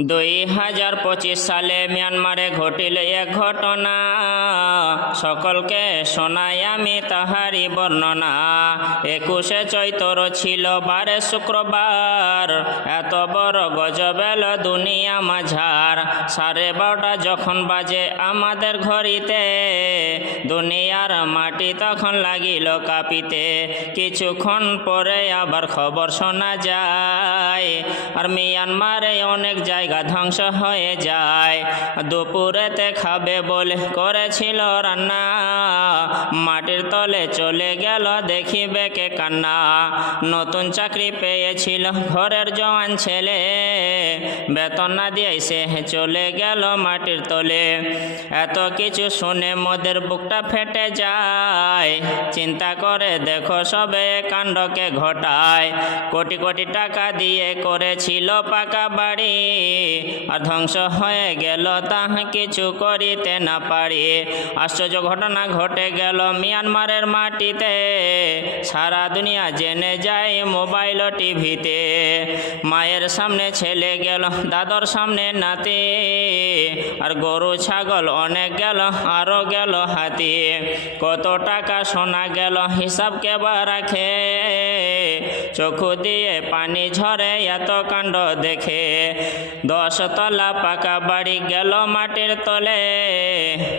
দুই হাজার পঁচিশ সালে মিয়ানমারে ঘটিল এক ঘটনা। সকলকে শোনাই আমি তাহারি বর্ণনা। একুশে চৈতর ছিল, বারে শুক্রবার। এত বড় গজবেল দুনিয়া মাঝার। সাড়ে বারোটা যখন বাজে আমাদের ঘড়িতে। দুনিয়ার মাটি তখন লাগিল কাঁপিতে। কিছুক্ষণ পরে আবার খবর শোনা যায়। আর মিয়ানমারে অনেক জায়গা ধ্বংস হয়ে যায়। দুপুরেতে খাবে বলে করেছিল রান্না। মাটির তলে চলে গেল, দেখিবে কে কান্না। নতুন চাকরি পেয়েছিল ঘরের জওয়ান ছেলে। বেতন না দিয়ে সে চলে গেল মাটির তলে। এত কিছু শুনে মোদের বুকটা ফেটে যায়। চিন্তা করে দেখো সবে কাণ্ডকে ঘটায়। কোটি কোটি টাকা দিয়ে করেছিল পাকা বাড়ি। ধ্বংস হয়ে গেল তাহা কিছু করিতে না পারি। আশ্চর্য ঘটনা ঘটে গেল মিয়ানমারের মাটিতে। সারা দুনিয়া জেনে যায় মোবাইল ও টিভিতে। মায়ের সামনে ছেলে গেল, দাদর সামনে নাতি। আর গরু, ছাগল অনেক গেল, আরও গেল হাতি। কত টাকা শোনা গেল, হিসাব কেবা রাখে। চোখু দিয়ে পানি ঝরে এত কাণ্ড দেখে। দশ তলা পাকা বাড়ি গেল মাটির তলে।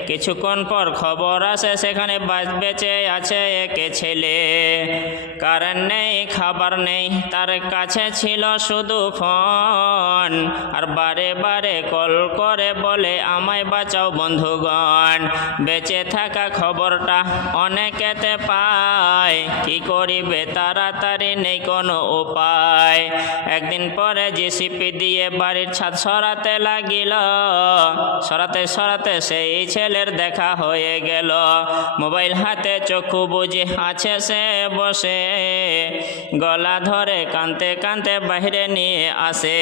কিছুক্ষণ পর খবর আসে সেখানে বাস বেঁচে আছে একে ছেলে। কারেন্ট নেই, খাবার নেই, তার কাছে ছিল শুধু ফোন। আর বারে বারে কল করে বলে, আমায় বাঁচাও বন্ধুগণ। বেঁচে থাকা খবরটা অনেকেতে পায়। কি করিবে তাড়াতাড়ি নেই কোনো উপায়। একদিন পরে জিসিপি দিয়ে বাড়ির ছাদ সরাতে লাগিল। সরাতে সরাতে সেই ছেলের দেখা হয়ে গেল। মোবাইল হাতে চক্ষু বুঝে আছে সে বসে। গলা ধরে কানতে কানতে বাইরে নিয়ে আসে।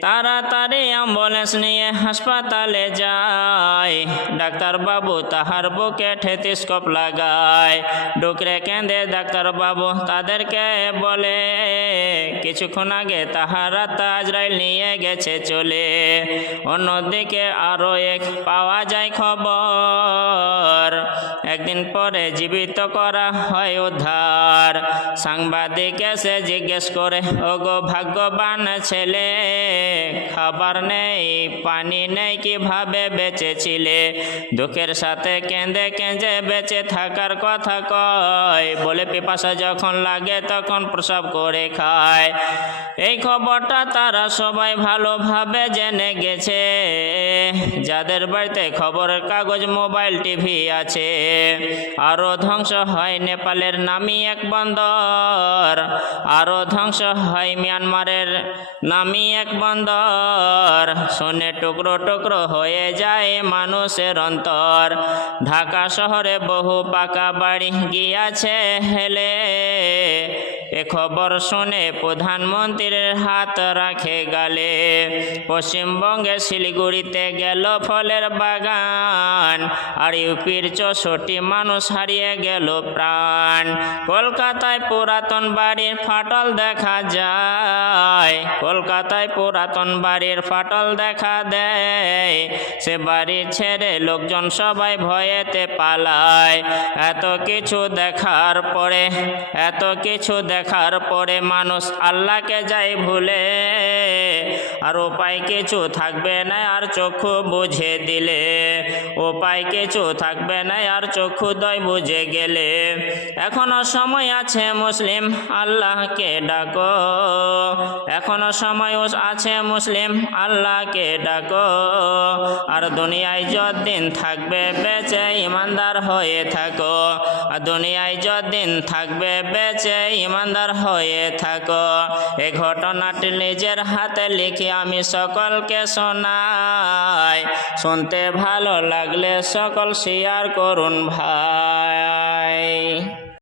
তাড়াতাড়ি অ্যাম্বুলেন্স নিয়ে হাসপাতালে যায়। ডাক্তার বাবু তাহার বুকে ঠেতিস্কোপ লাগায়। ডুকরে কেঁদে ডাক্তার বাবু তাদেরকে বলে, কিছুক্ষণ আগে তাহারা তাজরাইল নিয়ে গেছে চলে। অন্যদিকে আরও এক পাওয়া যায় খবর। একদিন পরে জীবিত করা হয় উদ্ধার। সাংবাদিক এসে জিজ্ঞেস করে, ওগো ভাগ্যবান ছেলে, খাবার নেই, পানি নেই, কীভাবে বেঁচেছিলে? দুঃখের সাথে কেঁদে কেঁদে বেঁচে থাকার কথা কয়। বলে পিপাসা যখন লাগে তখন প্রসব করে খায়। এই খবরটা তারা সবাই ভালোভাবে জেনে গেছে। যাদের বাড়িতে খবরের কাগজ, মোবাইল, টিভি আছে, আরও ধ্বংস হয় নেপালের নামি এক বন্দর। আরও ধ্বংস হয় মিয়ানমারের নামি এক বন্দর। শুনে টুকরো টুকরো হয়ে যায় মানুষের অন্তর। ঢাকা শহরে বহু পাকা বাড়ি গিয়াছে হেলে। এ খবর শুনে প্রধানমন্ত্রীর হাত রাখে গালে। পশ্চিমবঙ্গে শিলিগুড়িতে গেল ফলের বাগান, আর ইউপির চৌষট্টি মানুষ হারিয়ে গেল প্রাণ। কলকাতায় পুরাতন বাড়ির ফাটল দেখা যায়, কলকাতায় পুরাতন বাড়ির ফাটল দেখা দেয়। সে বাড়ি ছেড়ে লোকজন সবাই ভয়েতে পালায়। এত কিছু দেখার পরে, এত কিছু দেখার পরে মানুষ আল্লাহকে যায় ভুলে, আর উপায় কিছু থাকবে না, আর চক্ষু বুঝে দিলে। উপায় কিছু থাকবে না, আর চক্ষু দয় বুঝে গেলে। এখনও সময় আছে মুসলিম, আল্লাহকে ডাকো। এখনও সময় আছে মুসলিম, আল্লাহকে ডাকো। আর দুনিয়ায় যতদিন থাকবে বেঁচে ইমানদার হয়ে থাকো। আর দুনিয়ায় যতদিন থাকবে বেঁচে ইমানদার হয়ে থাকো। এই ঘটনাটি নিজের হাতে লিখে আমি সকলকে শোনাই। শুনতে ভালো লাগলে সকল শেয়ার করুন ভাই।